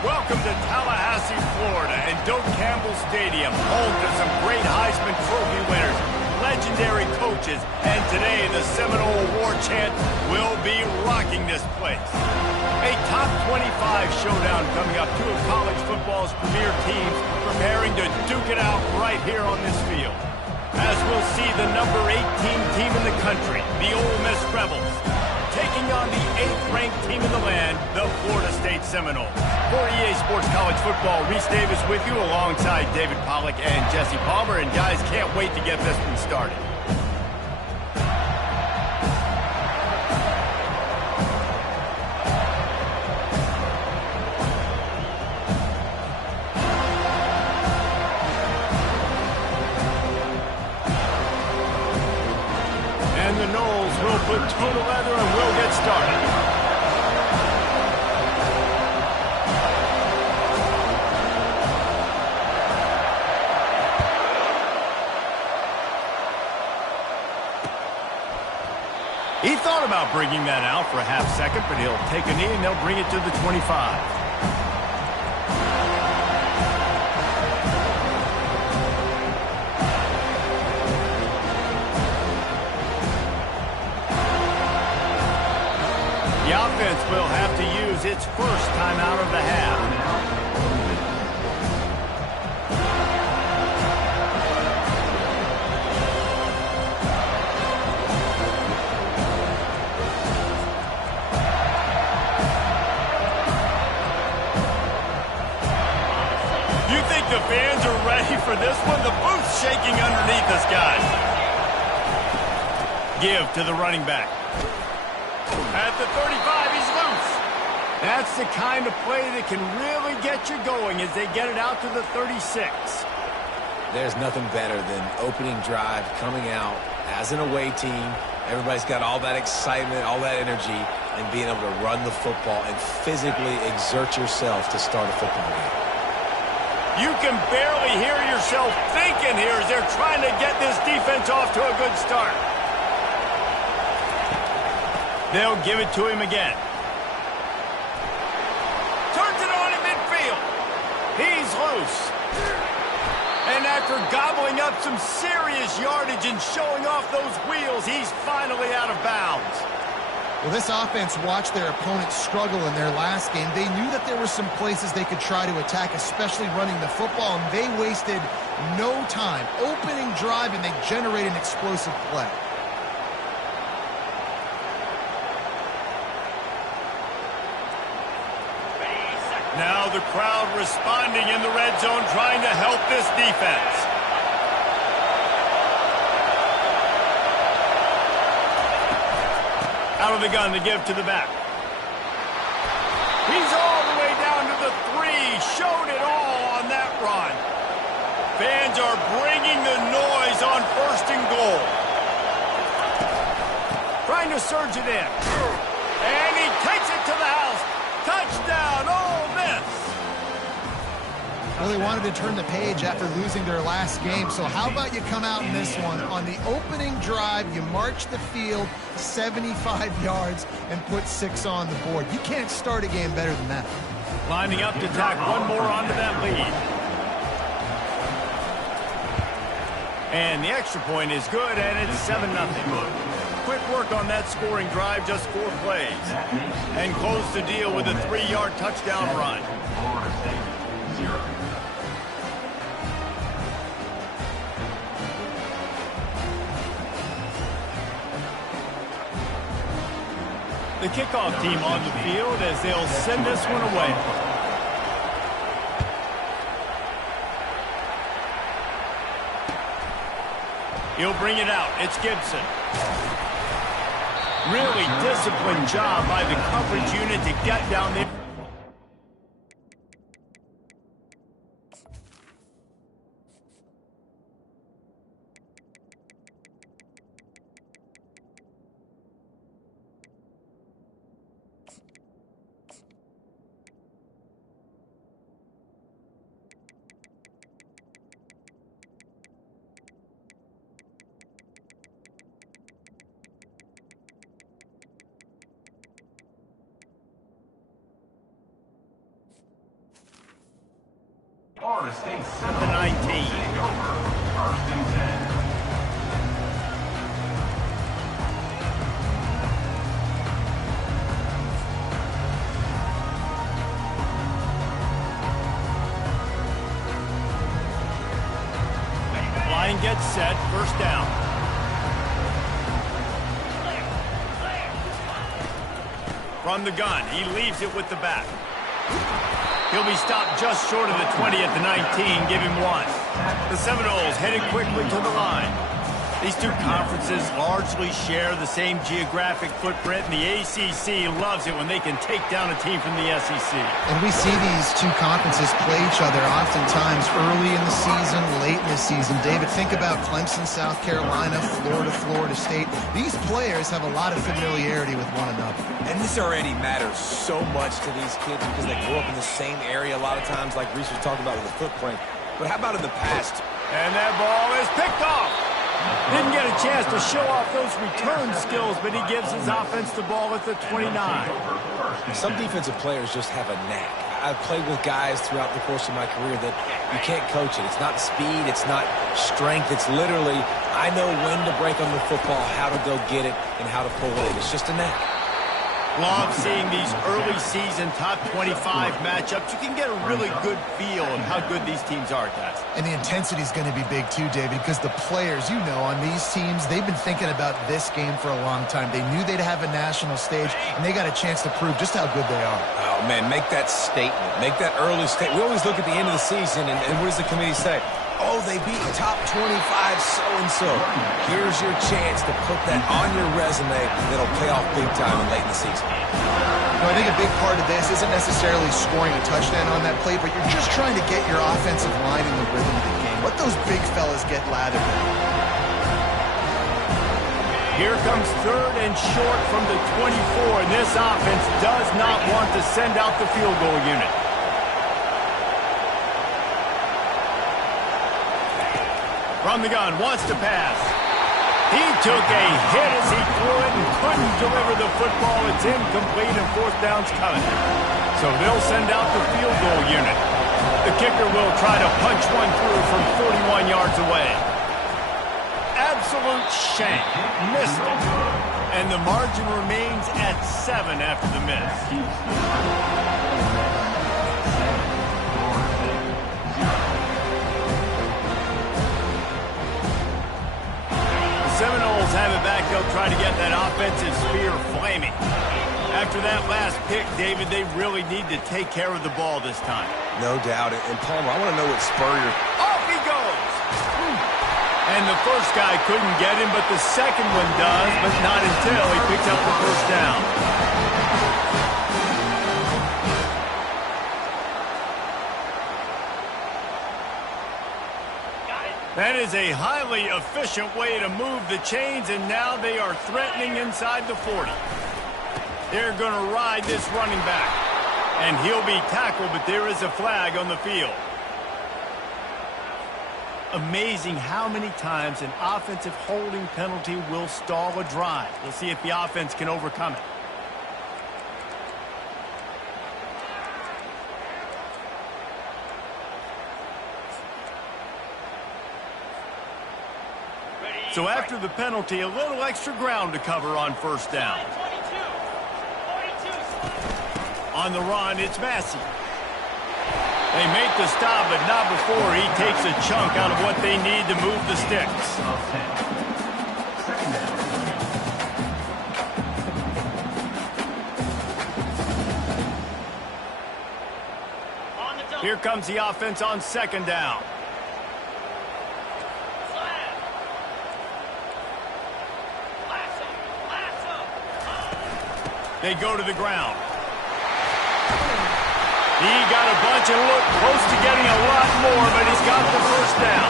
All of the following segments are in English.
Welcome to Tallahassee, Florida, and Doak Campbell Stadium, home to some great Heisman Trophy winners, legendary coaches, and today the Seminole War Chant will be rocking this place. A top 25 showdown coming up. Two of college football's premier teams preparing to duke it out right here on this field. As we'll see the number 18 team in the country, the Ole Miss Rebels, taking on the 8th-ranked team in the land, the Florida State Seminoles. For EA Sports College Football, Reese Davis with you alongside David Pollack and Jesse Palmer. And guys, can't wait to get this one started. And the Noles will put toe to leather and we'll get started. He thought about bringing that out for a half second, but he'll take a knee and they'll bring it to the 25. The offense will have to use its first time out of the half. The fans are ready for this one. The booth's shaking underneath us, guys. Give to the running back. At the 35, he's loose. That's the kind of play that can really get you going as they get it out to the 36. There's nothing better than opening drive, coming out as an away team. Everybody's got all that excitement, all that energy, and being able to run the football and physically exert yourself to start a football game. You can barely hear yourself thinking here as they're trying to get this defense off to a good start. They'll give it to him again. Turns it on in midfield. He's loose. And after gobbling up some serious yardage and showing off those wheels, he's finally out of bounds. Well, this offense watched their opponents struggle in their last game. They knew that there were some places they could try to attack, especially running the football, and they wasted no time. Opening drive, and they generated an explosive play. Now the crowd responding in the red zone, trying to help this defense. Out of the gun to give to the back. He's all the way down to the 3. Showed it all on that run. Fans are bringing the noise on 1st and goal. Trying to surge it in. And he takes it to the house. Touchdown, Ole Miss. Well, they wanted to turn the page after losing their last game, so how about you come out in this one? On the opening drive, you march the field 75 yards and put 6 on the board. You can't start a game better than that. Lining up to tack one more onto that lead. And the extra point is good, and it's 7-0. Quick work on that scoring drive, just 4 plays. And close the deal with a 3-yard touchdown run. The kickoff team on the field as they'll send this one away. He'll bring it out. It's Gibson. Really disciplined job by the coverage unit to get down there. The 19. First and 10. Line gets set, first down. From the gun, he leaves it with the back. He'll be stopped just short of the 20 at the 19, give him 1. The Seminoles headed quickly to the line. These two conferences largely share the same geographic footprint, and the ACC loves it when they can take down a team from the SEC. And we see these two conferences play each other oftentimes early in the season, late in the season. David, think about Clemson, South Carolina, Florida, Florida State. These players have a lot of familiarity with one another. And this already matters so much to these kids because they grew up in the same area a lot of times, like Reese was talking about with the footprint. But how about in the past? And that ball is picked off. Didn't get a chance to show off those return skills, but he gives his offense the ball at the 29. Some defensive players just have a knack. I've played with guys throughout the course of my career that you can't coach it. It's not speed, it's not strength. It's literally, I know when to break on the football, how to go get it, and how to pull it in. It's just a knack. Love seeing these early season top 25 matchups. You can get a really good feel of how good these teams are, guys. And the intensity is going to be big too, David, because the players, you know, on these teams, they've been thinking about this game for a long time. They knew they'd have a national stage, and they got a chance to prove just how good they are. Oh, man, make that statement. Make that early statement. We always look at the end of the season, and what does the committee say? Oh, they beat top 25 so-and-so. Here's your chance to put that on your resume that'll pay off big time late in the season. You know, I think a big part of this isn't necessarily scoring a touchdown on that play, but you're just trying to get your offensive line in the rhythm of the game. Let those big fellas get lathered in. Here comes third and short from the 24, and this offense does not want to send out the field goal unit. From the gun, wants to pass. He took a hit as he threw it and couldn't deliver the football. It's incomplete and fourth down's coming. So they'll send out the field goal unit. The kicker will try to punch one through from 41 yards away. Absolute shank. Missed it. And the margin remains at 7 after the miss. Seminoles have it back. They'll try to get that offensive spear flaming. After that last pick, David, they really need to take care of the ball this time. No doubt. And Palmer, I want to know what Spurrier... Off he goes! And the first guy couldn't get him, but the second one does, but not until he picks up the first down. That is a highly efficient way to move the chains, and now they are threatening inside the 40. They're going to ride this running back, and he'll be tackled, but there is a flag on the field. Amazing how many times an offensive holding penalty will stall a drive. We'll see if the offense can overcome it. So after the penalty, a little extra ground to cover on first down. On the run, it's Massey. They make the stop, but not before he takes a chunk out of what they need to move the sticks. Here comes the offense on second down. They go to the ground. He got a bunch and looked close to getting a lot more, but he's got the first down.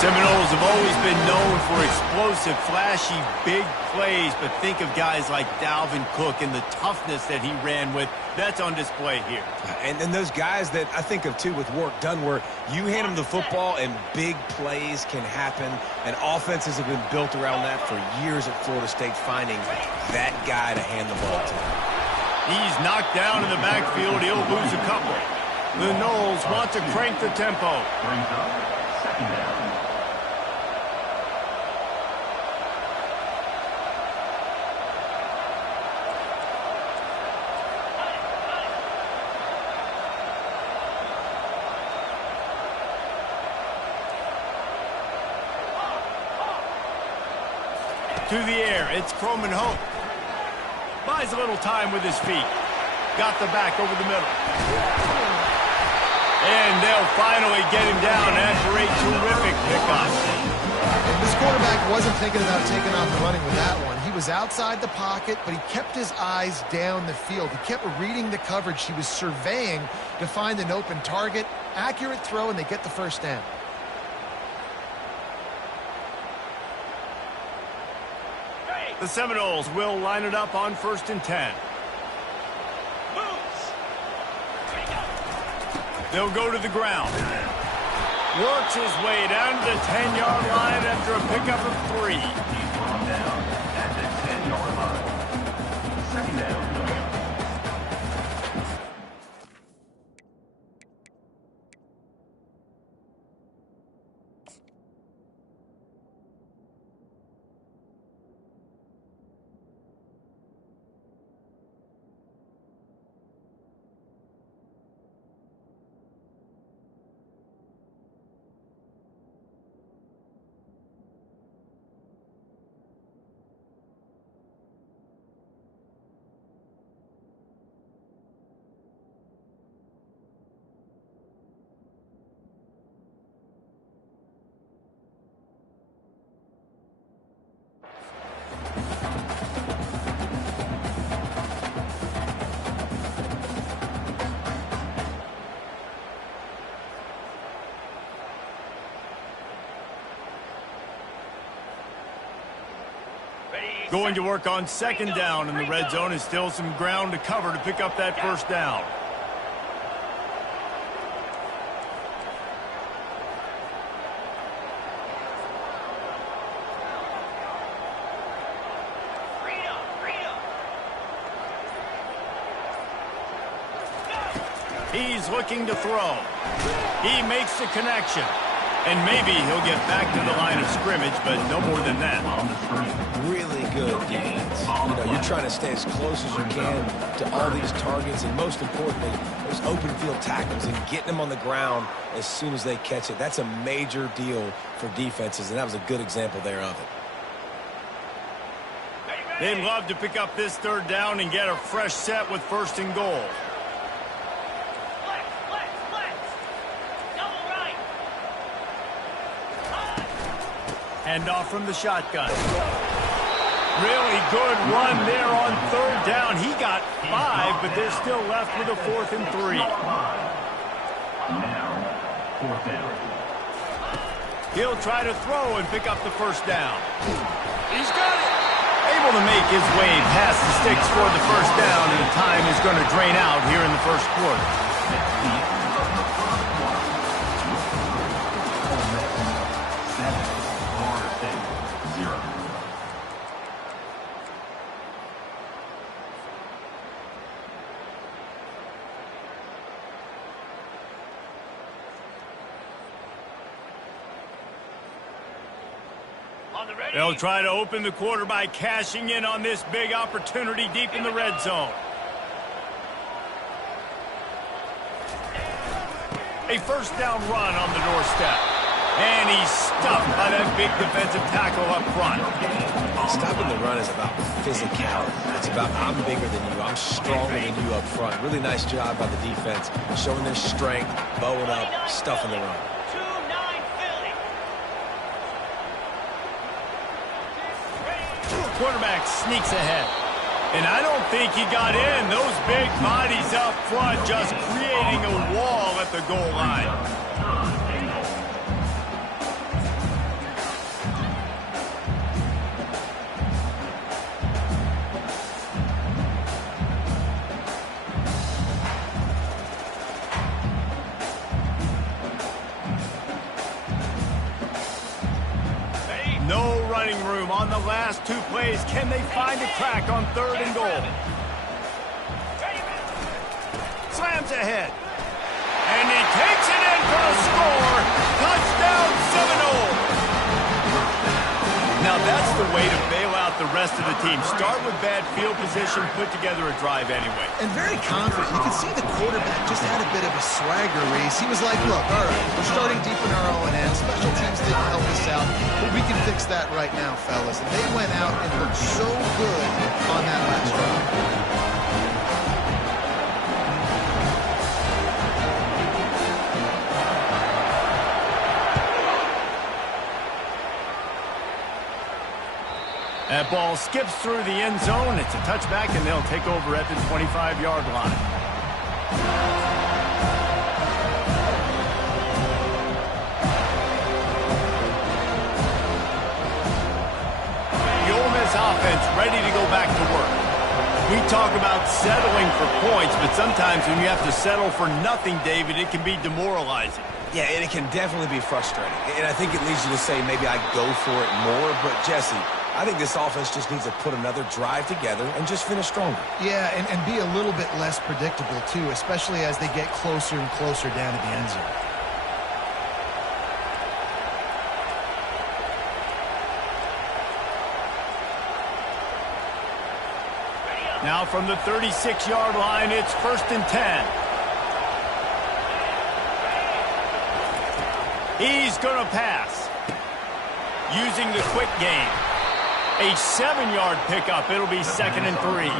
Seminoles have always been known for explosive, flashy, big plays, but think of guys like Dalvin Cook and the toughness that he ran with. That's on display here. And those guys that I think of, too, with Warrick Dunn, where you hand them the football and big plays can happen, and offenses have been built around that for years at Florida State, finding that guy to hand the ball to. He's knocked down in the backfield. He'll lose a couple. The Noles want to crank the tempo. Brings up second down. To the air, it's Croman Hope. Buys a little time with his feet. Got the back over the middle. And they'll finally get him down after a terrific pickup. This quarterback wasn't thinking about taking off and running with that one. He was outside the pocket, but he kept his eyes down the field. He kept reading the coverage. He was surveying to find an open target. Accurate throw, and they get the first down. The Seminoles will line it up on 1st and 10. They'll go to the ground. Works his way down to the 10-yard line after a pickup of 3. He's brought down at the 10-yard line. Second down. Going to work on 2nd down in the red zone is still some ground to cover to pick up that first down. He's looking to throw. He makes the connection. And maybe he'll get back to the line of scrimmage, but no more than that. Really good gains. You know, you're trying to stay as close as you can to all these targets, and most importantly, those open field tackles and getting them on the ground as soon as they catch it. That's a major deal for defenses, and that was a good example there of it. They'd love to pick up this 3rd down and get a fresh set with 1st and goal. Hand off from the shotgun. Really good run there on 3rd down. He got 5, but they're still left with a 4th and 3. Now, 4th down. He'll try to throw and pick up the first down. He's got it. Able to make his way past the sticks for the first down, and the time is going to drain out here in the first quarter. They'll try to open the quarter by cashing in on this big opportunity deep in the red zone. A first down run on the doorstep. And he's stuffed by that big defensive tackle up front. Stopping the run is about physicality. It's about I'm bigger than you, I'm stronger than you up front. Really nice job by the defense, showing their strength, bowing up, stuffing the run. Quarterback sneaks ahead. And I don't think he got in. Those big bodies up front just creating a wall at the goal line. No running room on the last 2 plays. Can they find a crack on 3rd and goal? Slams ahead. gonna score. Touchdown Seminole. Now that's the way to bail out the rest of the team. Start with bad field position, put together a drive anyway. And very confident. You can see the quarterback just had a bit of a swagger race. He was like, look, all right, we're starting deep in our own end. Special teams didn't help us out, but we can fix that right now, fellas. And they went out and looked so good on that last drive. That ball skips through the end zone. It's a touchback, and they'll take over at the 25-yard line. The Ole Miss offense ready to go back to work. We talk about settling for points, but sometimes when you have to settle for nothing, David, it can be demoralizing. Yeah, and it can definitely be frustrating. And I think it leads you to say maybe I go for it more. But, Jesse, I think this offense just needs to put another drive together and just finish stronger. Yeah, and be a little bit less predictable, too, especially as they get closer and closer down to the end zone. Now from the 36-yard line, it's 1st and 10. He's going to pass. Using the quick game. A 7-yard pickup. It'll be 2nd and 3.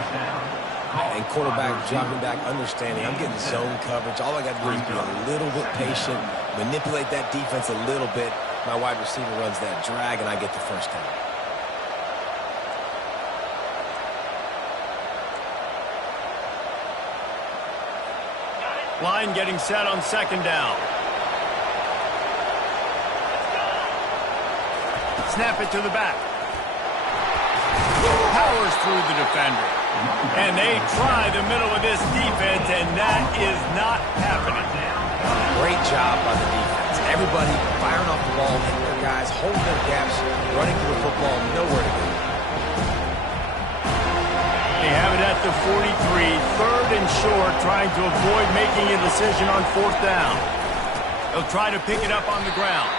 And quarterback dropping back, understanding I'm getting zone coverage. All I got to do is be a little bit patient, manipulate that defense a little bit. My wide receiver runs that drag, and I get the first down. Line getting set on 2nd down. Snap it to the back. Powers through the defender. And they try the middle of this defense, and that is not happening. Great job by the defense. Everybody firing off the ball, hitting their guys, holding their gaps, running to the football, nowhere to go. They have it at the 43, 3rd and short, trying to avoid making a decision on 4th down. They'll try to pick it up on the ground.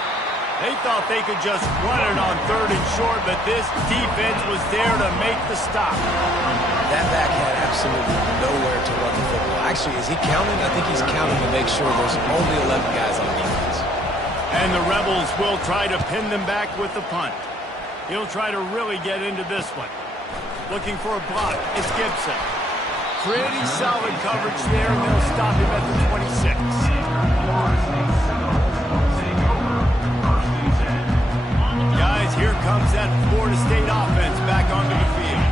They thought they could just run it on 3rd and short, but this defense was there to make the stop. That back had absolutely nowhere to run the football. Actually, is he counting? I think he's counting to make sure there's only 11 guys on defense. And the Rebels will try to pin them back with the punt. He'll try to really get into this one. Looking for a block. It's Gibson. Pretty solid coverage there, and they'll stop him at the 26. Guys, here comes that Florida State offense back onto the field.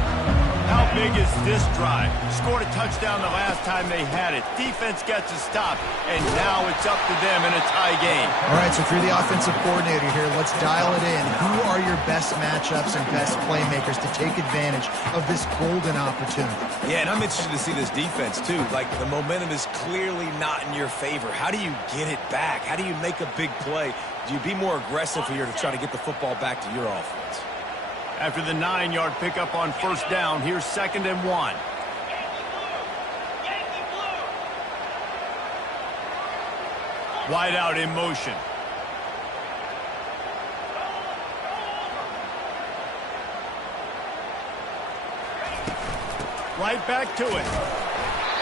How big is this drive? Scored a touchdown the last time they had it. Defense gets a stop, and now it's up to them in a tie game. All right, so if you're the offensive coordinator here, let's dial it in. Who are your best matchups and best playmakers to take advantage of this golden opportunity? Yeah, and I'm interested to see this defense, too. Like, the momentum is clearly not in your favor. How do you get it back? How do you make a big play? Do you be more aggressive here to try to get the football back to your offense? After the 9-yard pickup on 1st down, here's 2nd and 1. Wide out in motion. Right back to it.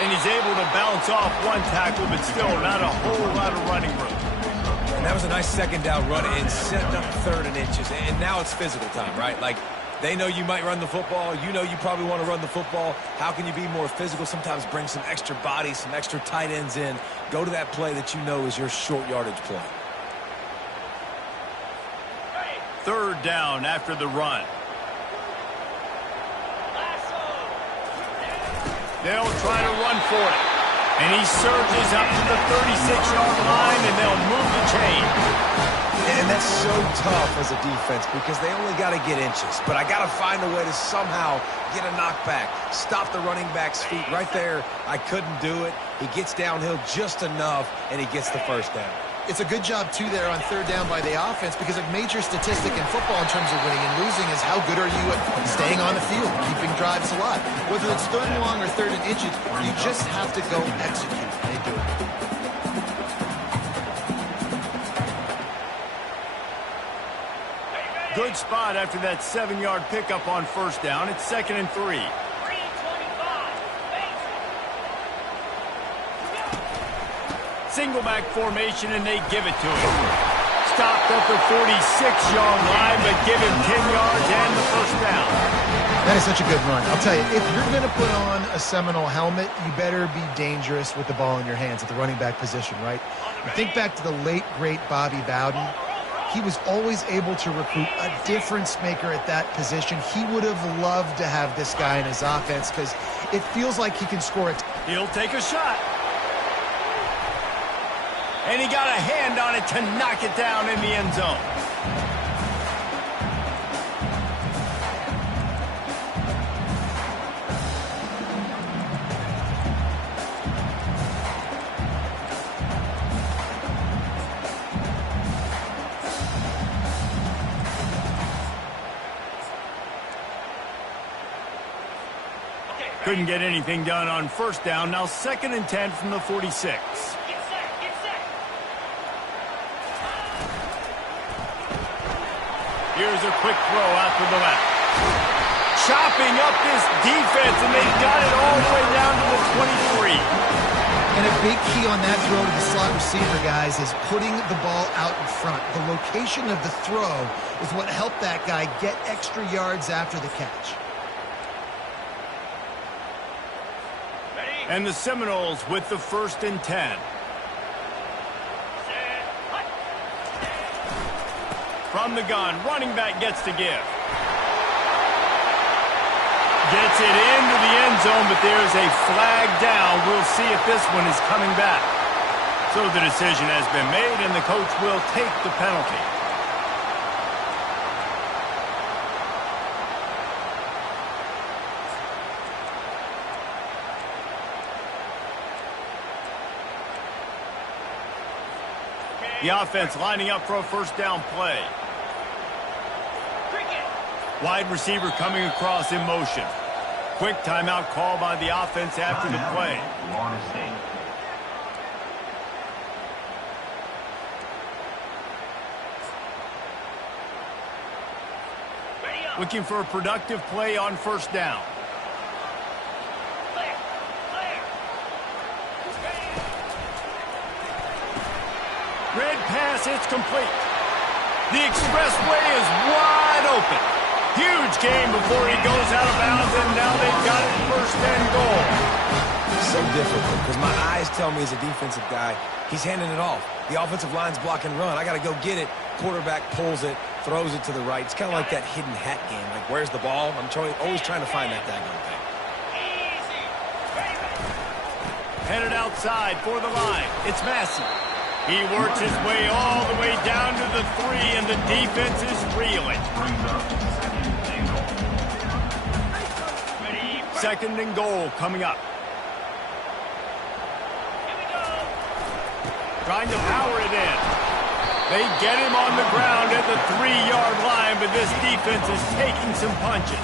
And he's able to bounce off one tackle, but still not a whole lot of running room. And that was a nice 2nd down run and setting up 3rd and inches. And now it's physical time, right? Like, they know you might run the football. You know you probably want to run the football. How can you be more physical? Sometimes bring some extra bodies, some extra tight ends in. Go to that play that you know is your short yardage play. 3rd down after the run. They'll try to run for it. And he surges up to the 36-yard line, and they'll move the chain. And that's so tough as a defense because they only got to get inches. But I got to find a way to somehow get a knockback, stop the running back's feet. Right there, I couldn't do it. He gets downhill just enough, and he gets the 1st down. It's a good job, too, there on 3rd down by the offense because a major statistic in football in terms of winning and losing is how good are you at staying on the field, keeping drives alive. Whether it's 3rd and long or 3rd and inches, you just have to go execute. They do it. good spot after that 7-yard pickup on first down. It's 2nd and 3. Single back formation, and they give it to him. Stopped at the 46-yard line, but give him 10 yards and the first down. That is such a good run. I'll tell you, if you're going to put on a Seminole helmet, you better be dangerous with the ball in your hands at the running back position, right? You think back to the late, great Bobby Bowden. He was always able to recruit a difference maker at that position. He would have loved to have this guy in his offense because it feels like he can score it. He'll take a shot. And he got a hand on it to knock it down in the end zone. Couldn't get anything done on first down. Now 2nd and 10 from the 46. Here's a quick throw out to the left. Chopping up this defense, and they got it all the way down to the 23. And a big key on that throw to the slot receiver, guys, is putting the ball out in front. The location of the throw is what helped that guy get extra yards after the catch. And the Seminoles with the 1st and 10. From the gun, running back gets to give. Gets it into the end zone, but there's a flag down. We'll see if this one is coming back. So the decision has been made, and the coach will take the penalty. The offense lining up for a first down play. Wide receiver coming across in motion. Quick timeout call by the offense after the play. Looking for a productive play on first down. Red pass, it's complete. The expressway is wide open. Huge game before he goes out of bounds, and now they've got it 1st and goal. So difficult because my eyes tell me as a defensive guy, he's handing it off. The offensive line's block and run. I got to go get it. Quarterback pulls it, throws it to the right. It's kind of like that hidden hat game. Like, where's the ball? I'm always trying to find that daggone thing. Headed outside for the line. It's Massey. He works his way all the way down to the 3, and the defense is reeling. 2nd and goal coming up. Trying to power it in. They get him on the ground at the 3-yard line, but this defense is taking some punches.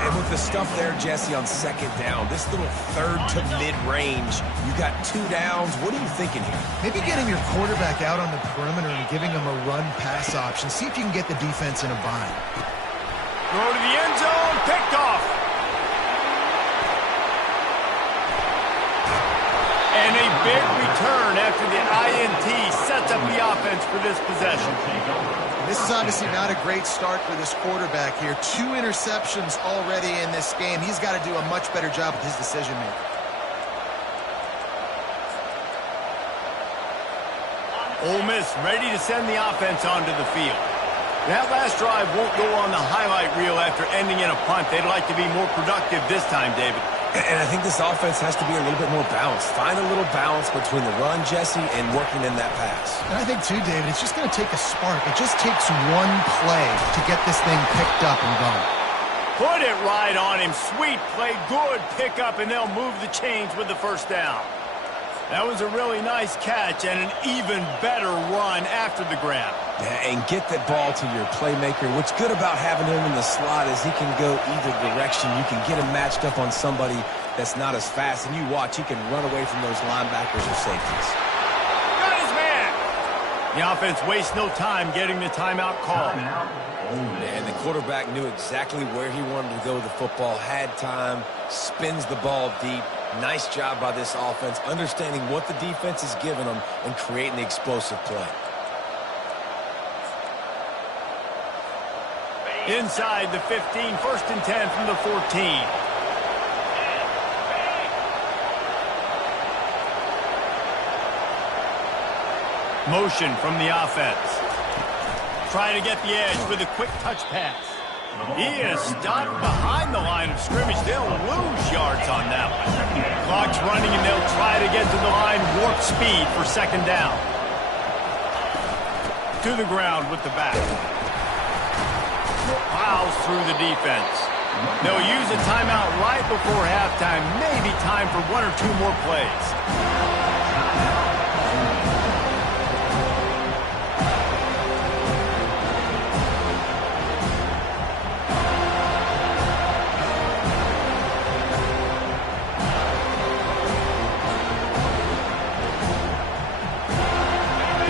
And with the stuff there, Jesse, on 2nd down, this little 3rd to mid-range, you got 2 downs. What are you thinking here? Maybe getting your quarterback out on the perimeter and giving him a run-pass option. See if you can get the defense in a bind. Throw to the end zone, picked off. And a big return after the INT sets up the offense for this possession. This is obviously not a great start for this quarterback here. 2 interceptions already in this game. He's got to do a much better job with his decision-making. Ole Miss ready to send the offense onto the field. That last drive won't go on the highlight reel after ending in a punt. They'd like to be more productive this time, David. And I think this offense has to be a little bit more balanced. Find a little balance between the run, Jesse, and working in that pass. And I think, too, David, it's just going to take a spark. It just takes one play to get this thing picked up and going. Put it right on him. Sweet play, good pickup, and they'll move the chains with the first down. That was a really nice catch and an even better run after the grab. Yeah, and get that ball to your playmaker. What's good about having him in the slot is he can go either direction. You can get him matched up on somebody that's not as fast, and you watch, he can run away from those linebackers or safeties. Got his man. The offense wastes no time getting the timeout call. And the quarterback knew exactly where he wanted to go with the football, had time, spins the ball deep. Nice job by this offense, understanding what the defense is giving them and creating the explosive play. Inside the 15, 1st and 10 from the 14. Motion from the offense. Try to get the edge with a quick touch pass. He is stopped behind the line of scrimmage. They'll lose yards on that one. Clock's running, and they'll try to get to the line, warp speed for 2nd down. To the ground with the back. Plows through the defense. They'll use a timeout right before halftime. Maybe time for 1 or 2 more plays.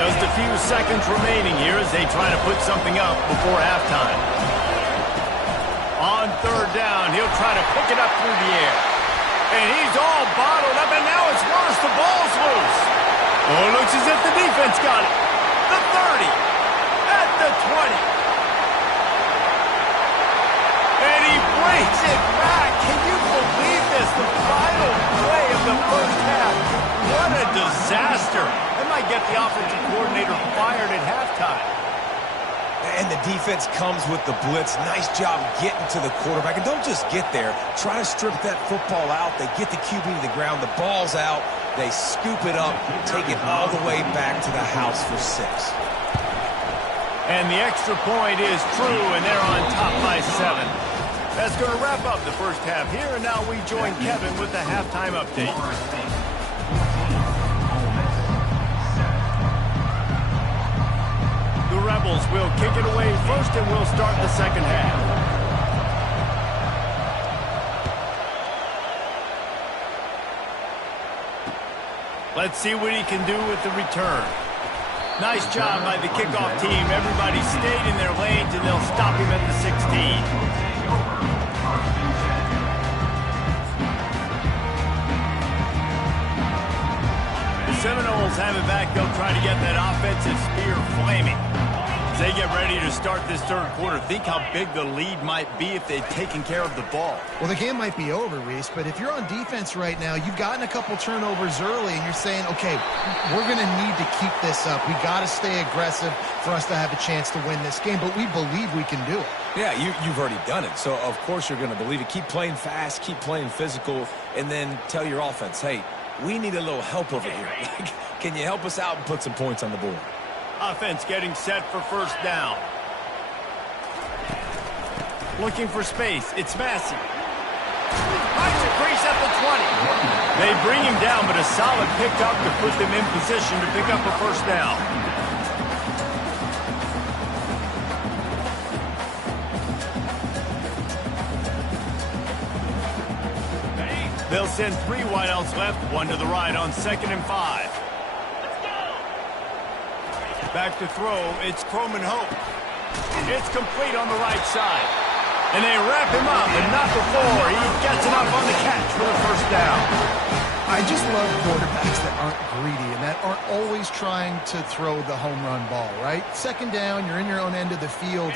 Just a few seconds remaining here as they try to put something up before halftime. On 3rd down, he'll try to pick it up through the air. And he's all bottled up, and now it's worse. The ball's loose. Oh, it looks as if the defense got it. The 30. At the 20. And he breaks it back. Can you believe this? The final play of the 1st half. What a disaster. That might get the offensive coordinator fired at halftime. And the defense comes with the blitz. Nice job getting to the quarterback. And don't just get there. Try to strip that football out. They get the QB to the ground. The ball's out. They scoop it up, take it all the way back to the house for 6. And the extra point is true, and they're on top by 7. That's going to wrap up the 1st half here, and now we join Kevin with the halftime update. The Rebels will kick it away first, and we'll start the 2nd half. Let's see what he can do with the return. Nice job by the kickoff team. Everybody stayed in their lanes, and they'll stop him at the 16. The Seminoles have it back. They'll try to get that offensive spear flaming. As they get ready to start this 3rd quarter, think how big the lead might be if they'd taken care of the ball. Well, the game might be over, Reese, but if you're on defense right now, you've gotten a couple turnovers early, and you're saying, okay, we're going to need to keep this up. We got to stay aggressive for us to have a chance to win this game, but we believe we can do it. Yeah, you've already done it, so of course you're going to believe it. Keep playing fast, keep playing physical, and then tell your offense, hey, we need a little help over here. Can you help us out and put some points on the board? Offense getting set for 1st down. Looking for space. It's Massey. Finds a crease at the 20. They bring him down, but a solid pickup to put them in position to pick up a 1st down. They'll send 3 wideouts left, 1 to the right on 2nd and 5. Back to throw, it's Croman Hope. It's complete on the right side. And they wrap him up, but not before he gets enough on the catch for the 1st down. I just love quarterbacks that aren't greedy and that aren't always trying to throw the home run ball, right? 2nd down, you're in your own end of the field.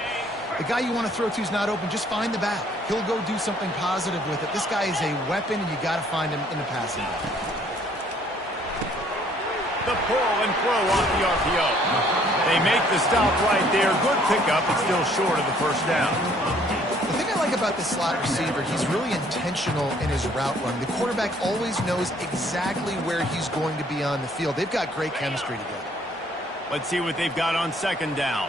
The guy you want to throw to is not open. Just find the back. He'll go do something positive with it. This guy is a weapon, and you got to find him in the passing game. The pull and throw off the RPO. They make the stop right there. Good pickup, but still short of the 1st down. The thing I like about this slot receiver, he's really intentional in his route run. The quarterback always knows exactly where he's going to be on the field. They've got great chemistry together. Let's see what they've got on 2nd down.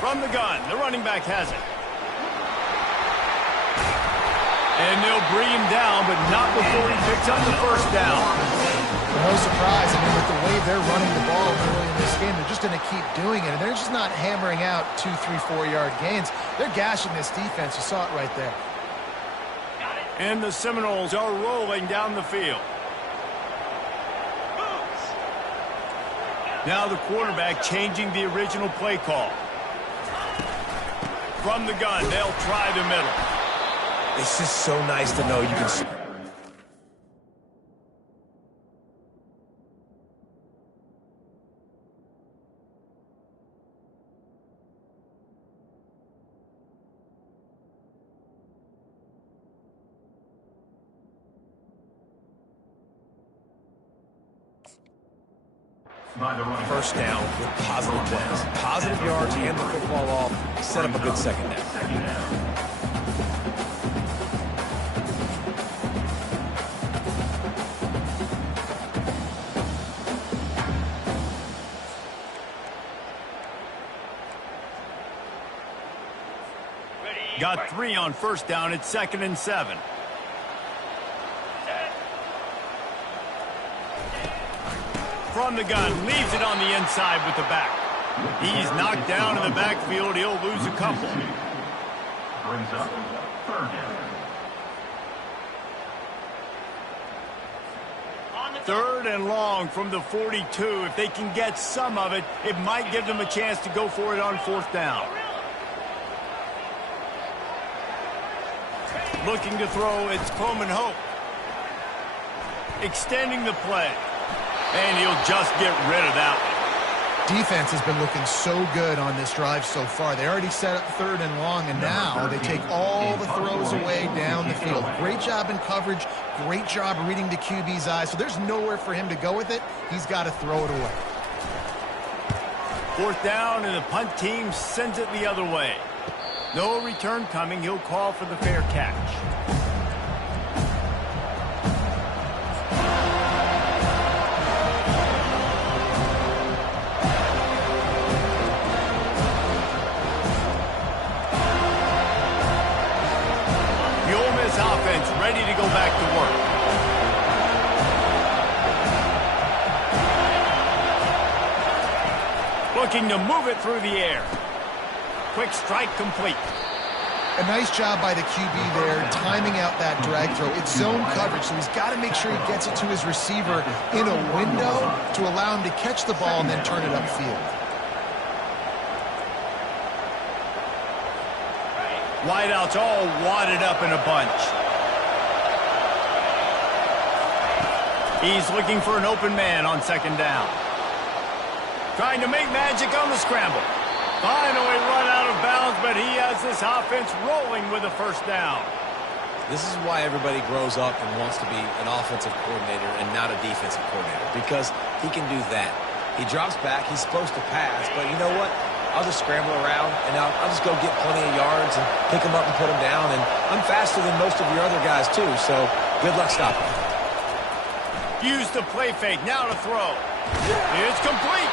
From the gun, the running back has it. And they'll bring him down, but not before he picks up the 1st down. No surprise. I mean, with the way they're running the ball early in this game, they're just going to keep doing it. And they're just not hammering out 2, 3, 4-yard gains. They're gashing this defense. You saw it right there. And the Seminoles are rolling down the field. Now the quarterback changing the original play call. From the gun, they'll try the middle. It's just so nice to know you can... First down with positive plays. Positive yards, hand the football off, set up a good second down. Got 3 on first down. It's 2nd and 7. From the gun, leaves it on the inside with the back. He's knocked down in the backfield. He'll lose a couple. Brings up 3rd down. 3rd and long from the 42. If they can get some of it, it might give them a chance to go for it on 4th down. Looking to throw, it's Coleman Hope. Extending the play. And he'll just get rid of that one. Defense has been looking so good on this drive so far. They already set up 3rd and long, and now they take all the throws away down the field. Great job in coverage. Great job reading the QB's eyes. So there's nowhere for him to go with it. He's got to throw it away. 4th down, and the punt team sends it the other way. No return coming. He'll call for the fair catch. The Ole Miss offense ready to go back to work. Looking to move it through the air. Quick strike complete. A nice job by the QB there, timing out that drag throw. It's zone coverage, so he's got to make sure he gets it to his receiver in a window to allow him to catch the ball and then turn it upfield. Wideouts all wadded up in a bunch. He's looking for an open man on 2nd down. Trying to make magic on the scramble. Finally run out of bounds, but he has this offense rolling with a 1st down. This is why everybody grows up and wants to be an offensive coordinator and not a defensive coordinator, because he can do that. He drops back. He's supposed to pass, but you know what? I'll just scramble around, and I'll just go get plenty of yards and pick them up and put them down, and I'm faster than most of your other guys, too, so good luck stopping. Use the play fake. Now to throw. It's complete.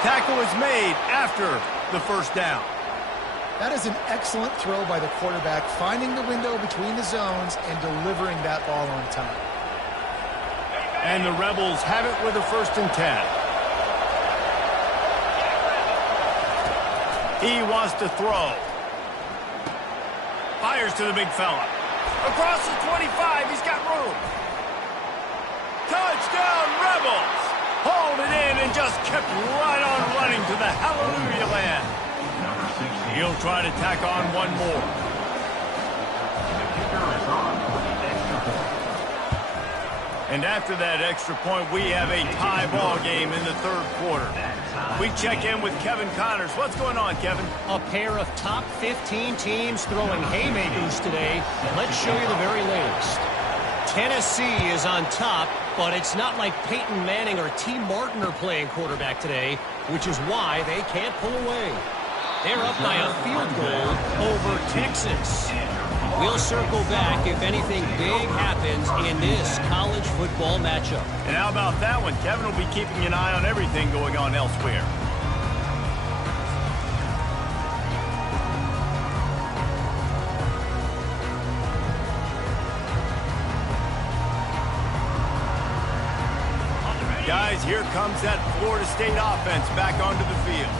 Tackle is made after the 1st down. That is an excellent throw by the quarterback, finding the window between the zones and delivering that ball on time. And the Rebels have it with a 1st and 10. He wants to throw. Fires to the big fella. Across the 25, he's got room. Touchdown, Rebels! Hauled it in and just kept right on running to the hallelujah land. He'll try to tack on one more. And after that extra point, we have a tie ball game in the 3rd quarter. We check in with Kevin Connors. What's going on, Kevin? A pair of top 15 teams throwing haymakers today. Let's show you the very latest. Tennessee is on top, but it's not like Peyton Manning or T. Martin are playing quarterback today, which is why they can't pull away. They're up by a field goal over Texas. We'll circle back if anything big happens in this college football matchup. And how about that one? Kevin will be keeping an eye on everything going on elsewhere. Guys, here comes that Florida State offense back onto the field.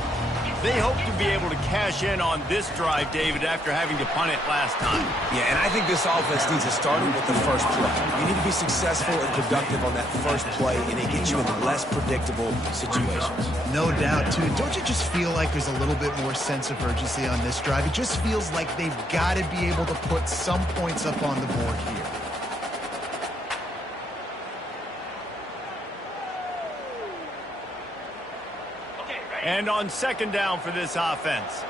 They hope to be able to cash in on this drive, David, after having to punt it last time. Yeah, and I think this offense needs to start with the first play. You need to be successful and productive on that first play, and it gets you in less predictable situations. No doubt, too. Don't you just feel like there's a little bit more sense of urgency on this drive? It just feels like they've got to be able to put some points up on the board here. And on second down for this offense.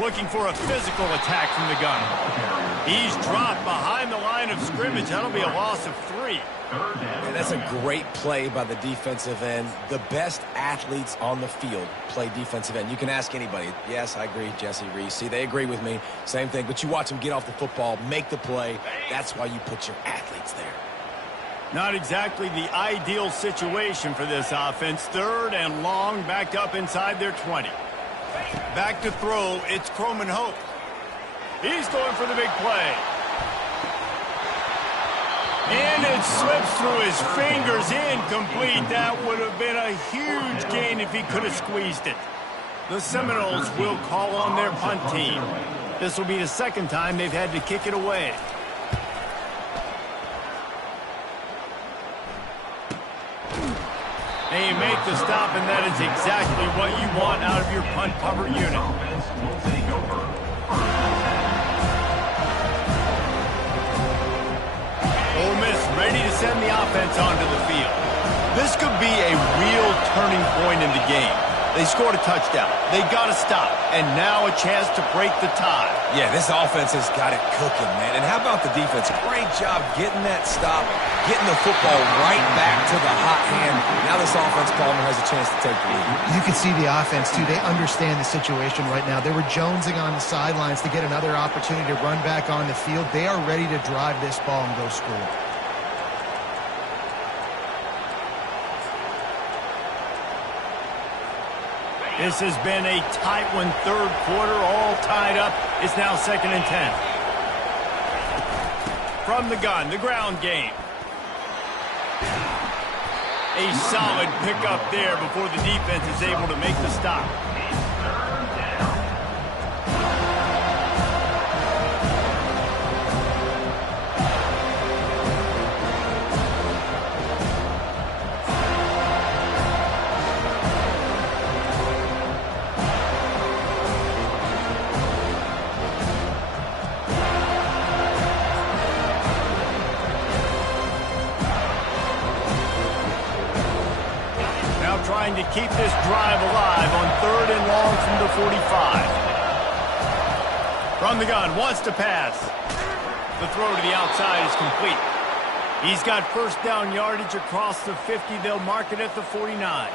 Looking for a physical attack from the gun. He's dropped behind the line of scrimmage. That'll be a loss of 3. And that's a great play by the defensive end. The best athletes on the field play defensive end. You can ask anybody. Yes, I agree, Jesse Reese. See, they agree with me. Same thing. But you watch them get off the football, make the play. That's why you put your athletes there. Not exactly the ideal situation for this offense. 3rd and long, backed up inside their 20. Back to throw, it's Croman Hope. He's going for the big play. And it slips through his fingers, incomplete. That would have been a huge gain if he could have squeezed it. The Seminoles will call on their punt team. This will be the second time they've had to kick it away. They make the stop, and that is exactly what you want out of your punt cover unit. Ole Miss ready to send the offense onto the field. This could be a real turning point in the game. They scored a touchdown. They got to stop. And now a chance to break the tie. Yeah, this offense has got it cooking, man. And how about the defense? Great job getting that stop, getting the football right back to the hot hand. Now this offense, Palmer, has a chance to take the lead. You can see the offense, too. They understand the situation right now. They were jonesing on the sidelines to get another opportunity to run back on the field. They are ready to drive this ball and go score. This has been a tight one, 3rd quarter, all tied up. It's now 2nd and 10. From the gun, the ground game. A solid pickup there before the defense is able to make the stop. Trying to keep this drive alive on 3rd and long from the 45. From the gun, wants to pass. The throw to the outside is complete. He's got first down yardage across the 50. They'll mark it at the 49.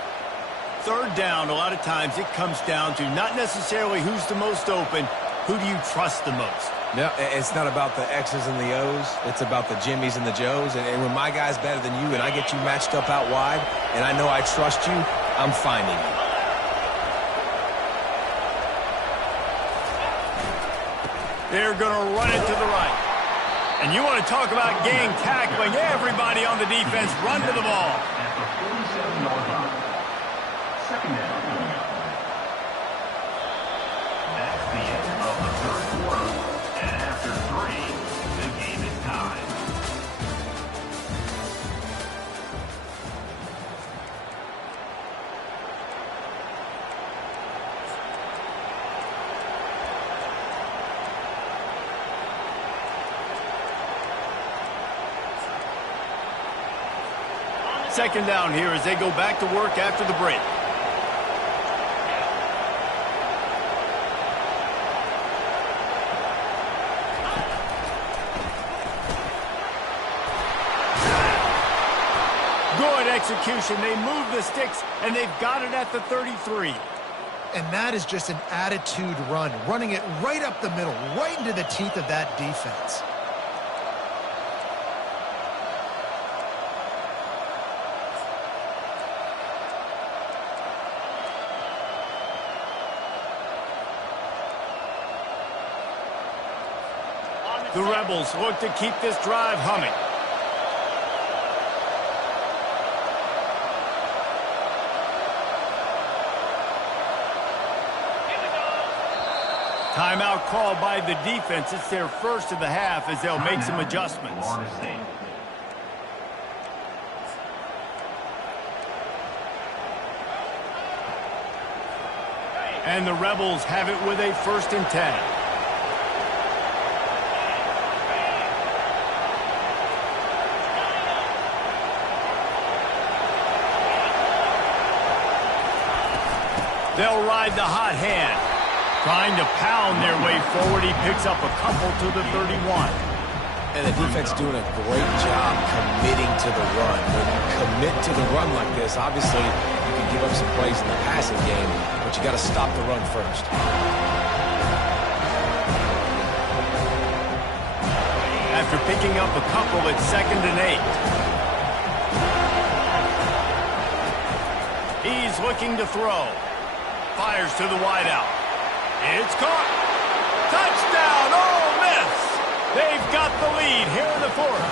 3rd down, a lot of times it comes down to not necessarily who's the most open, who do you trust the most? No, it's not about the X's and the O's. It's about the Jimmys and the Joes. And when my guy's better than you and I get you matched up out wide and I know I trust you, I'm finding you. They're going to run it to the right. And you want to talk about gang tackling. Everybody on the defense run to the ball. At the 47-yard line. 2nd down. That's the end of the 3rd quarter. And after 3, the game is tied. Second down here as they go back to work after the break. Good execution. They move the sticks, and they've got it at the 33. And that is just an attitude run, running it right up the middle, right into the teeth of that defense. The Rebels look to keep this drive humming. Timeout called by the defense. It's their first of the half as they'll make some adjustments. And the Rebels have it with a 1st and 10. They'll ride the hot hand. Trying to pound their way forward. He picks up a couple to the 31. And the defense doing a great job committing to the run. When you commit to the run like this, obviously you can give up some plays in the passing game, but you got to stop the run first. After picking up a couple, it's 2nd and 8. He's looking to throw. Fires to the wideout. It's caught. Touchdown, Ole Miss. They've got the lead here in the 4th.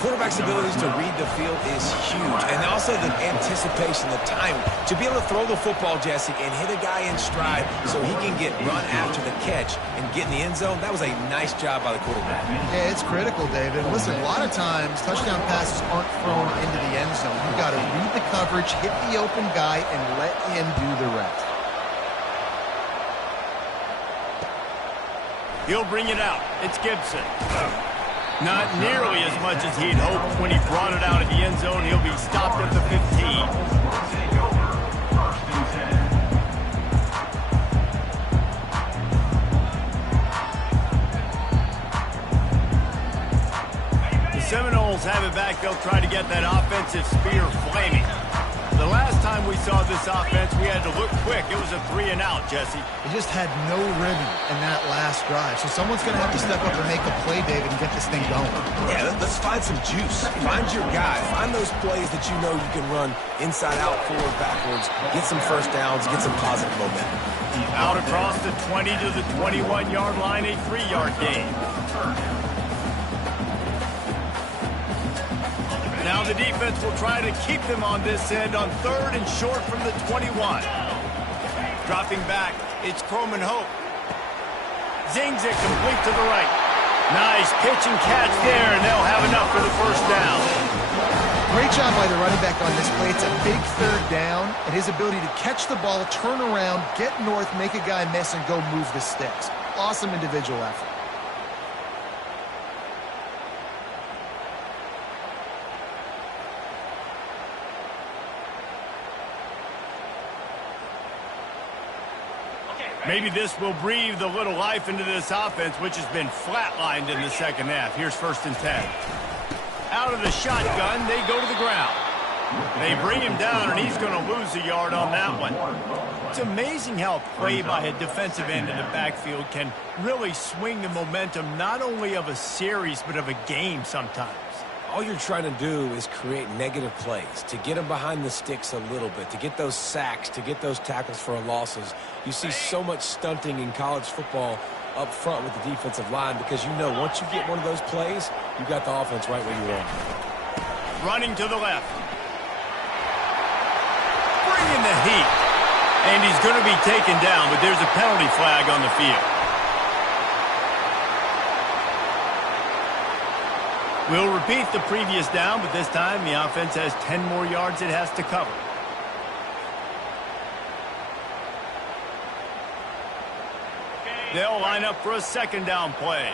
Quarterback's abilities to read the field is huge, and also the anticipation, the time to be able to throw the football, Jesse, and hit a guy in stride so he can get run after the catch and get in the end zone. That was a nice job by the quarterback. Yeah, it's critical, David. Listen, a lot of times touchdown passes aren't thrown into the end zone. You've got to read the coverage, hit the open guy, and let him do the rest. He'll bring it out. It's Gibson. Not nearly as much as he'd hoped when he brought it out of the end zone. He'll be stopped at the 15. The Seminoles have it back. They'll try to get that offensive spear flaming. The last time we saw this offense, we had to look quick. It was a 3-and-out, Jesse. They just had no rhythm in that last drive. So someone's going to have to step up and make a play, David, and get this thing going. Yeah, let's find some juice. Find your guy. Find those plays that you know you can run inside out, forward, backwards. Get some first downs. Get some positive momentum. Out across the 20 to the 21-yard line, a 3-yard gain. Now the defense will try to keep them on this end on 3rd and short from the 21. Dropping back, it's Croman Hope. Zings it complete to the right. Nice pitch and catch there, and they'll have enough for the 1st down. Great job by the running back on this play. It's a big 3rd down, and his ability to catch the ball, turn around, get north, make a guy miss, and go move the sticks. Awesome individual effort. Maybe this will breathe a little life into this offense, which has been flatlined in the 2nd half. Here's 1st and 10. Out of the shotgun, they go to the ground. They bring him down, and he's going to lose a yard on that one. It's amazing how play by a defensive end in the backfield can really swing the momentum not only of a series but of a game sometimes. All you're trying to do is create negative plays, to get them behind the sticks a little bit, to get those sacks, to get those tackles for losses. You see so much stunting in college football up front with the defensive line because you know once you get one of those plays, you got the offense right where you want. Running to the left. Bringing the heat. And he's going to be taken down, but there's a penalty flag on the field. We'll repeat the previous down, but this time the offense has 10 more yards it has to cover. They'll line up for a 2nd down play.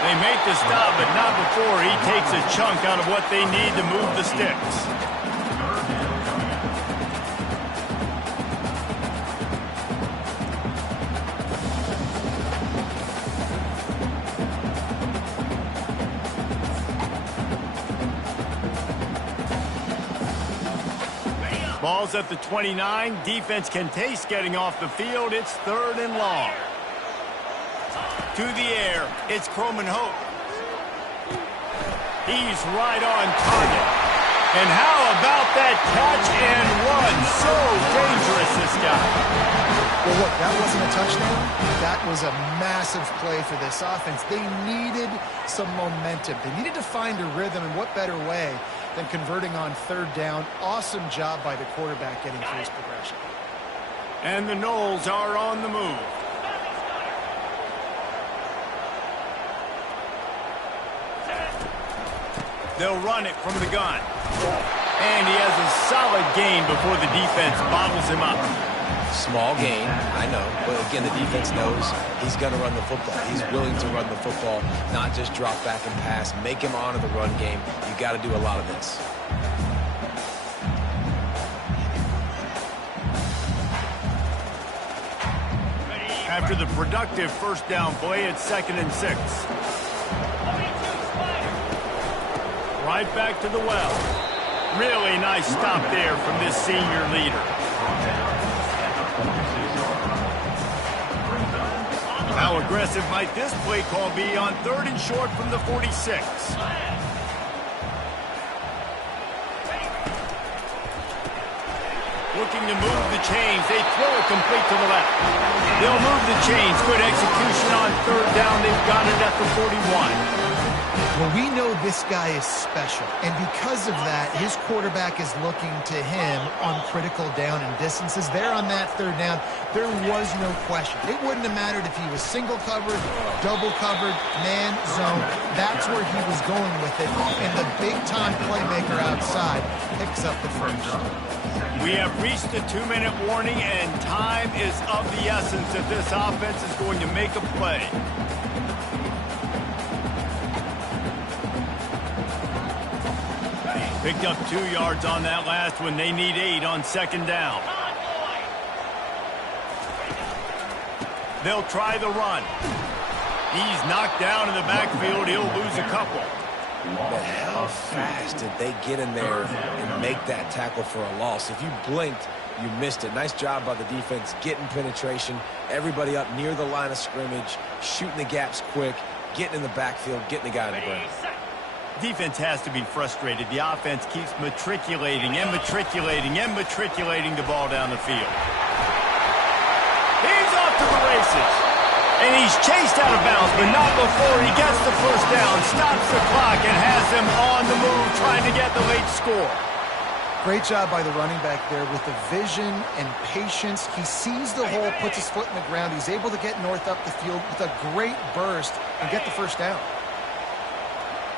They make the stop, but not before he takes a chunk out of what they need to move the sticks. Ball's at the 29. Defense can taste getting off the field. It's 3rd and long. To the air, it's Croman Hope. He's right on target. And how about that catch and run? So dangerous, this guy. Well, look, that wasn't a touchdown. That was a massive play for this offense. They needed some momentum. They needed to find a rhythm, and what better way than converting on third down. Awesome job by the quarterback getting through his progression. And the Noles are on the move. They'll run it from the gun. And he has a solid gain before the defense bottles him up. Small gain, I know. But again, the defense knows he's going to run the football. He's willing to run the football, not just drop back and pass. Make him honor the run game. You got to do a lot of this. After the productive first down play, it's 2nd and 6. Right back to the well. Really nice stop there from this senior leader. How aggressive might this play call be on 3rd and short from the 46? Looking to move the chains. They throw it complete to the left. They'll move the chains. Good execution on 3rd down. They've got it at the 41. Well, we know this guy is special, and because of that, his quarterback is looking to him on critical down and distances. There on that 3rd down, there was no question. It wouldn't have mattered if he was single covered, double covered, man, zone. That's where he was going with it, and the big-time playmaker outside picks up the first. We have reached the 2-minute warning, and time is of the essence if this offense is going to make a play. Picked up 2 yards on that last one. They need 8 on 2nd down. They'll try the run. He's knocked down in the backfield. He'll lose a couple. But how fast did they get in there and make that tackle for a loss? If you blinked, you missed it. Nice job by the defense getting penetration. Everybody up near the line of scrimmage, shooting the gaps quick, getting in the backfield, getting the guy to the ground. Defense has to be frustrated. The offense keeps matriculating and matriculating and matriculating the ball down the field. He's off to the races. And he's chased out of bounds, but not before he gets the first down, stops the clock, and has them on the move trying to get the late score. Great job by the running back there with the vision and patience. He sees the hole, puts his foot in the ground. He's able to get north up the field with a great burst and get the first down.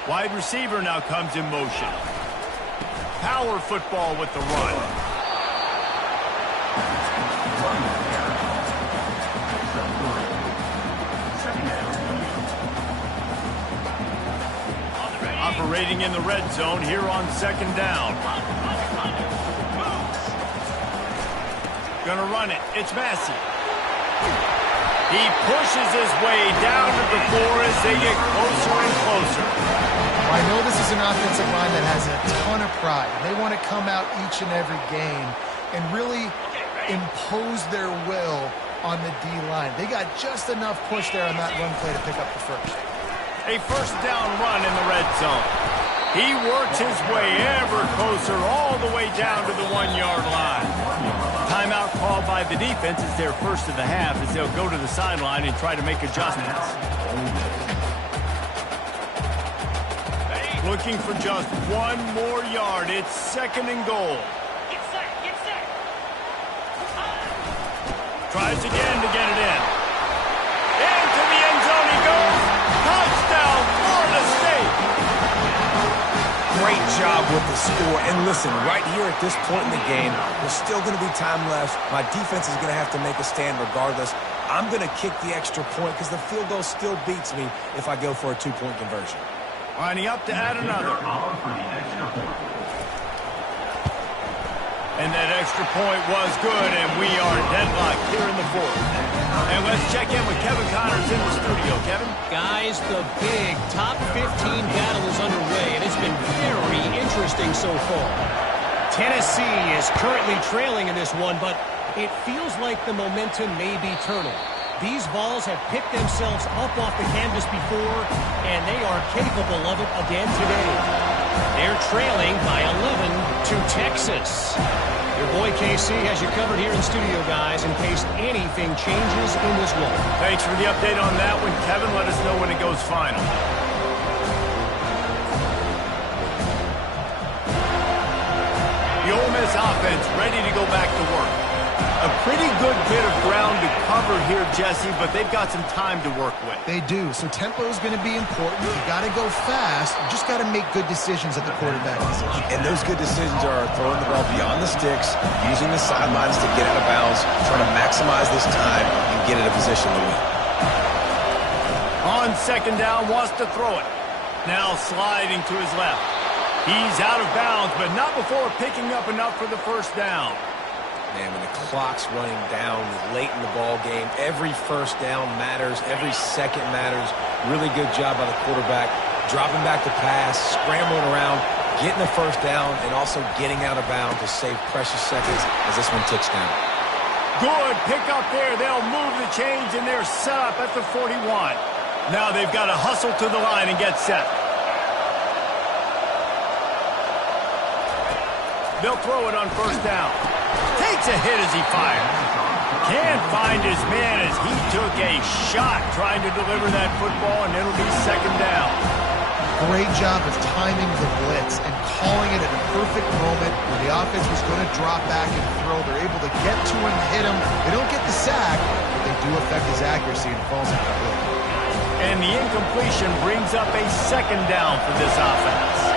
Wide receiver now comes in motion. Power football with the run. Operating in the red zone here on 2nd down. Gonna run it. It's Massey. He pushes his way down to the floor as they get closer and closer. I know this is an offensive line that has a ton of pride. They want to come out each and every game and really impose their will on the D-line. They got just enough push there on that run play to pick up the first. A first down run in the red zone. He works his way ever closer all the way down to the 1-yard line. Timeout called by the defense is their first of the half as they'll go to the sideline and try to make adjustments. Looking for just 1 more yard. It's 2nd and goal. Get set. Tries again to get it in. Into the end zone he goes. Touchdown, Florida State. Great job with the score. And listen, right here at this point in the game, there's still going to be time left. My defense is going to have to make a stand regardless. I'm going to kick the extra point because the field goal still beats me if I go for a 2-point conversion. Lining up to add another. And that extra point was good, and we are deadlocked here in the 4th. And let's check in with Kevin Connors in the studio. Kevin? Guys, the big top 15 battle is underway, and it's been very interesting so far. Tennessee is currently trailing in this one, but it feels like the momentum may be turning. These Vols have picked themselves up off the canvas before, and they are capable of it again today. They're trailing by 11 to Texas. Your boy KC has you covered here in studio, guys, in case anything changes in this one. Thanks for the update on that one, Kevin. Let us know when it goes final. The Ole Miss offense ready to go back to work. A pretty good bit of ground to cover here, Jesse, but they've got some time to work with. They do, so tempo is going to be important. You got to go fast. You just got to make good decisions at the quarterback position. And those good decisions are throwing the ball beyond the sticks, using the sidelines to get out of bounds, trying to maximize this time and get in a position to win. On second down, wants to throw it. Now sliding to his left. He's out of bounds, but not before picking up enough for the first down. Man, when the clock's running down late in the ball game, every first down matters, every second matters. Really good job by the quarterback, dropping back to pass, scrambling around, getting the first down, and also getting out of bounds to save precious seconds as this one ticks down. Good pick up there. They'll move the chains, and they're set up at the 41. Now they've got to hustle to the line and get set. They'll throw it on first down. Takes a hit as he fires. Can't find his man as he took a shot trying to deliver that football, and it'll be second down. Great job of timing the blitz and calling it at a perfect moment where the offense was going to drop back and throw. They're able to get to him, hit him. They don't get the sack, but they do affect his accuracy and falls incomplete. And the incompletion brings up a second down for this offense.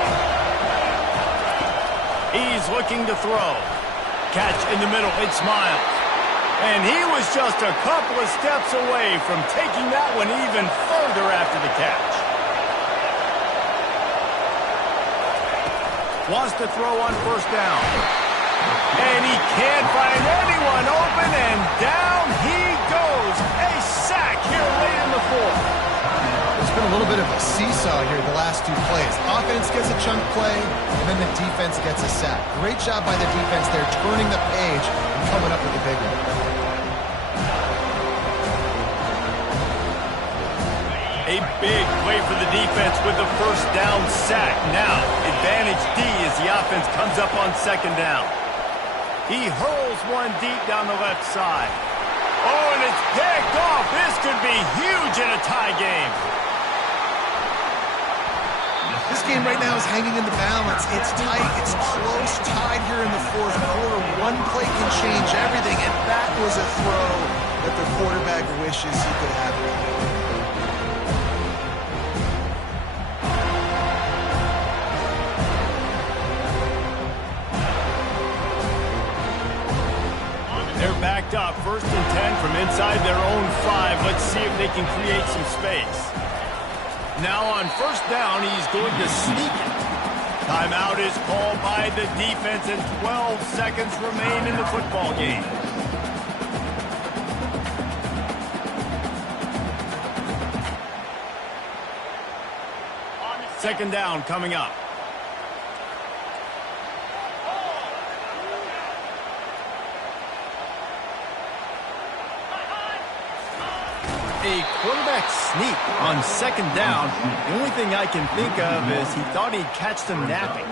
He's looking to throw. Catch in the middle, it's Miles. And he was just a couple of steps away from taking that one even further after the catch. Wants to throw on first down. And he can't find anyone open, and down he goes. A sack here late in the fourth. There's been a little bit of a seesaw here the last two plays. Offense gets a chunk play, and then the defense gets a sack. Great job by the defense there, turning the page and coming up with a big one. A big play for the defense with the first down sack. Now, advantage D as the offense comes up on second down. He hurls one deep down the left side. Oh, and it's picked off. This could be huge in a tie game. This game right now is hanging in the balance. It's tight, it's close, tied here in the fourth quarter. One play can change everything, and that was a throw that the quarterback wishes he could have. They're backed up, 1st and 10 from inside their own 5. Let's see if they can create some space. Now on first down, he's going to sneak it. Timeout is called by the defense, and 12 seconds remain in the football game. Second down coming up. A quarterback sneak on second down. The only thing I can think of is he thought he'd catch them napping.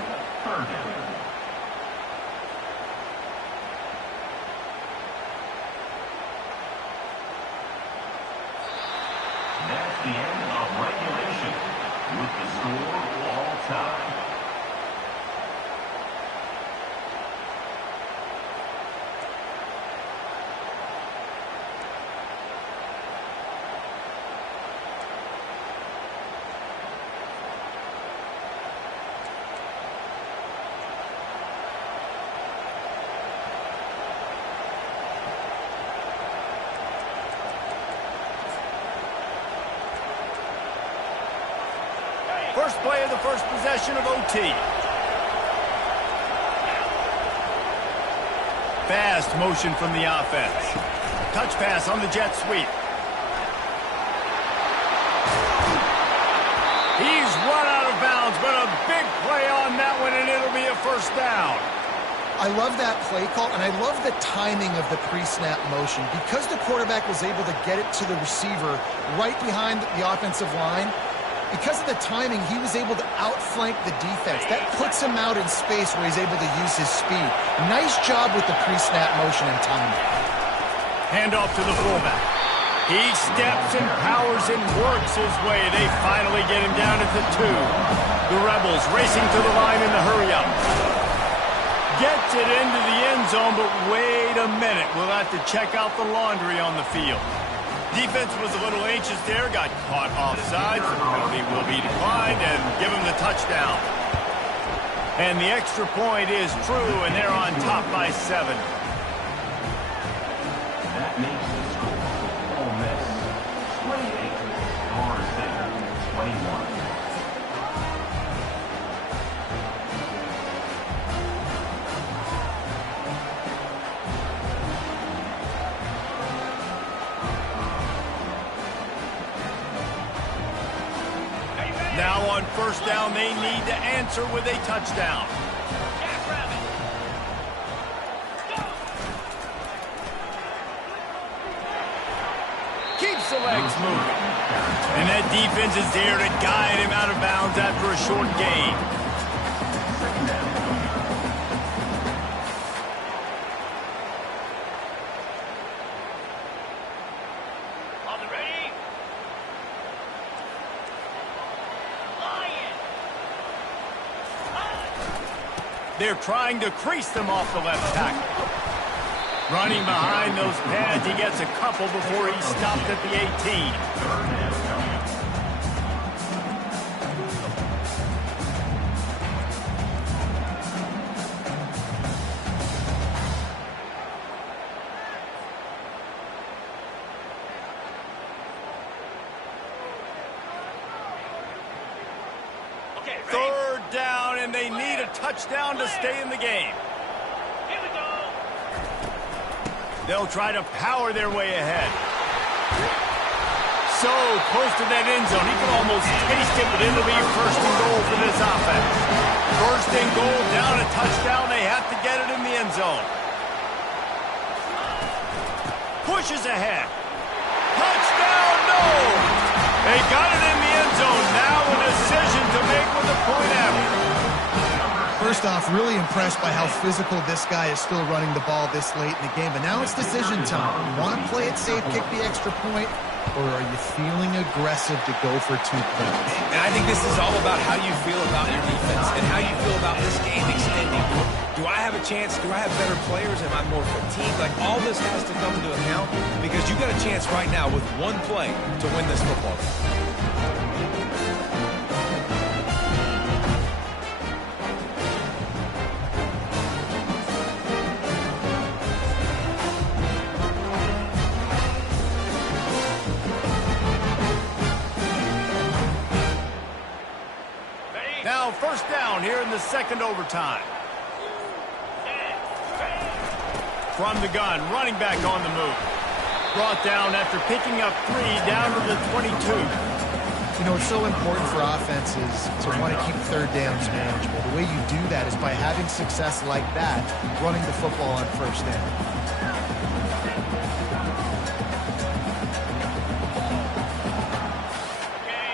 That's the end of regulation with the score all time. First play of the first possession of OT. Fast motion from the offense. Touch pass on the jet sweep. He's run out of bounds, but a big play on that one, and it'll be a first down. I love that play call, and I love the timing of the pre-snap motion. Because the quarterback was able to get it to the receiver right behind the offensive line, because of the timing, he was able to outflank the defense. That puts him out in space where he's able to use his speed. Nice job with the pre-snap motion and timing. Handoff to the fullback. He steps and powers and works his way. They finally get him down at the 2. The Rebels racing to the line in the hurry-up. Gets it into the end zone, but wait a minute. We'll have to check out the laundry on the field. Defense was a little anxious there, got caught offside. The penalty will be declined and give him the touchdown. And the extra point is true, and they're on top by 7. That makes the score Ole Miss 28, Florida State 21. Now on first down, they need to answer with a touchdown. Jackrabbit. Go. Keeps the legs moving. And that defense is there to guide him out of bounds after a short gain. On the ready. Lion. They're trying to crease them off the left tackle. Running behind those pads, he gets a couple before he's stopped at the 18. Okay, ready? Third down, and they need a touchdown to stay in the game. Here we go. They'll try to power their way ahead. So close to that end zone, he can almost taste it, but it'll be first and goal for this offense. First and goal, down a touchdown. They have to get it in the end zone. Pushes ahead. Touchdown, no! They got it in the end zone. Now a decision to make with a point after. First off, really impressed by how physical this guy is still running the ball this late in the game. But now it's decision time. You want to play it safe, kick the extra point, or are you feeling aggressive to go for 2 points? And I think this is all about how you feel about your defense and how you feel about this game extending. Do I have a chance? Do I have better players? Am I more fatigued? Like, all this has to come into account because you got a chance right now with 1 play to win this football game. Now first down here in the second overtime. From the gun, running back on the move. Brought down after picking up 3 down to the 22. You know, it's so important for offenses to want to keep third downs manageable. The way you do that is by having success like that, running the football on first down.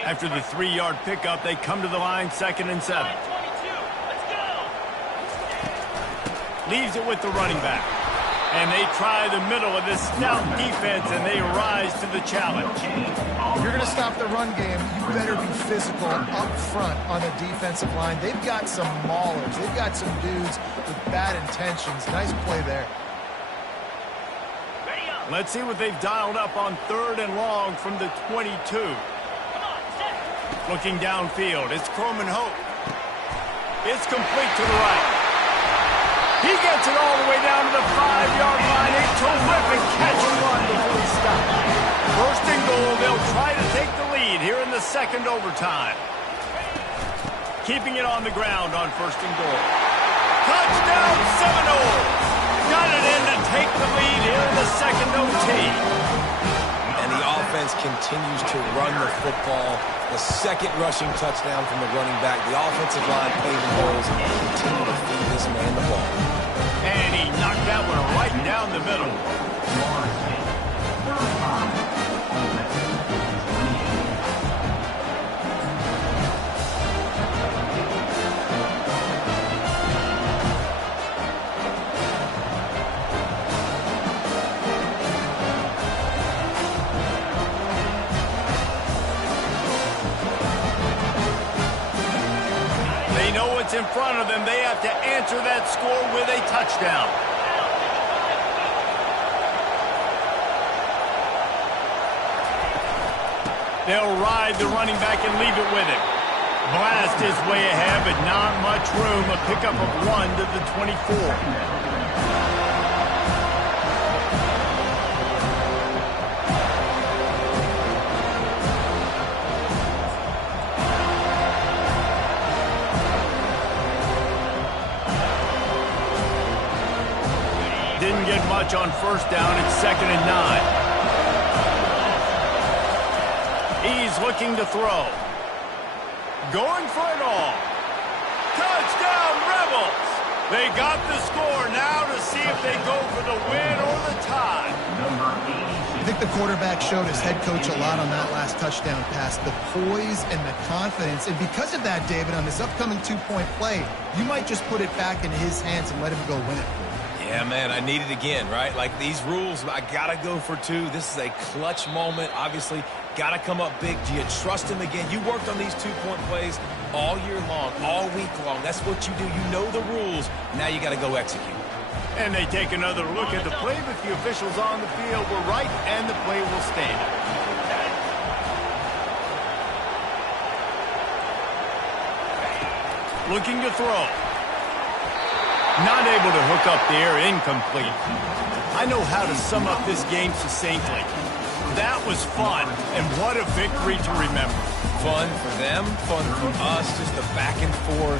After the 3-yard pickup, they come to the line, 2nd and 7. 22. Let's go. Leaves it with the running back. And they try the middle of this stout defense, and they rise to the challenge. If you're going to stop the run game, you better be physical up front on the defensive line. They've got some maulers. They've got some dudes with bad intentions. Nice play there. Ready up. Let's see what they've dialed up on 3rd and long from the 22. Come on, set. Looking downfield, it's Croman Hope. It's complete to the right. He gets it all the way down to the 5-yard line. A terrific catch and run before he stopped. First and goal, they'll try to take the lead here in the second overtime. Keeping it on the ground on first and goal. Touchdown, Seminoles! Got it in to take the lead here in the second OT. And the offense continues to run the football. The second rushing touchdown from the running back. The offensive line paving holes and continue to feed this man the ball. And he knocked that one right down the middle. answer that score with a touchdown. They'll ride the running back and leave it with him. Blast his way ahead, but not much room. A pickup of 1 to the 24. Didn't get much on first down. It's 2nd and 9. He's looking to throw. Going for it all. Touchdown, Rebels! They got the score. Now to see if they go for the win or the tie. I think the quarterback showed his head coach a lot on that last touchdown pass, the poise and the confidence. And because of that, David, on this upcoming 2-point play, you might just put it back in his hands and let him go win it. Yeah, man, I need it again, right? Like these rules, I got to go for 2. This is a clutch moment. Obviously, got to come up big. Do you trust him again? You worked on these 2-point plays all year long, all week long. That's what you do. You know the rules. Now you got to go execute. And they take another look at the play, but the officials on the field were right, and the play will stand. Looking to throw. Not able to hook up there, incomplete. I know how to sum up this game succinctly. That was fun, and what a victory to remember. Fun for them, fun for us, just the back and forth,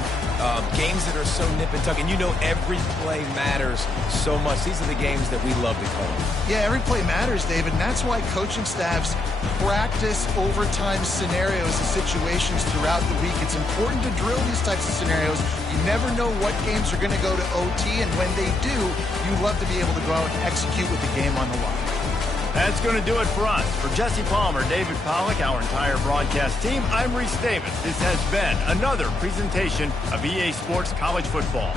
games that are so nip and tuck. And you know every play matters so much. These are the games that we love to call. Yeah, every play matters, David, and that's why coaching staffs practice overtime scenarios and situations throughout the week. It's important to drill these types of scenarios. You never know what games are going to go to OT, and when they do, you love to be able to go out and execute with the game on the line. That's going to do it for us. For Jesse Palmer, David Pollack, our entire broadcast team, I'm Reese Davis. This has been another presentation of EA Sports College Football.